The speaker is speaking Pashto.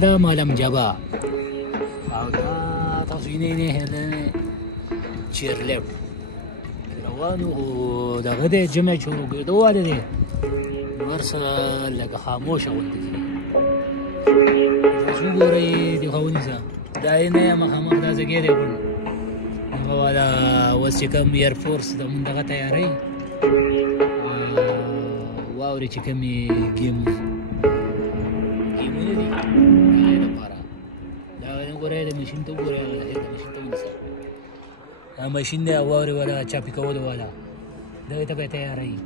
دا مالم جبا او دا تصوینه هلنه چیرلب روانو دغه د جمع شروع کېدو واله دی ورسه لکه خاموشه غوندې دي تاسو ګورئ د ښوونځي دا یې نه مخامخ دا ځای دی غوڼ هغه والا اوس چې کوم ایر فورس د مونږ دغه تیاری واورې چې کومې ګیمونه دي هغې لپاره دا ګورئ د ماشین ته وګورئ هغه د ماشین ته ونیسه دا ماشین دی او واورې والا چاپي کولو والا دغې ته به یې تیاروي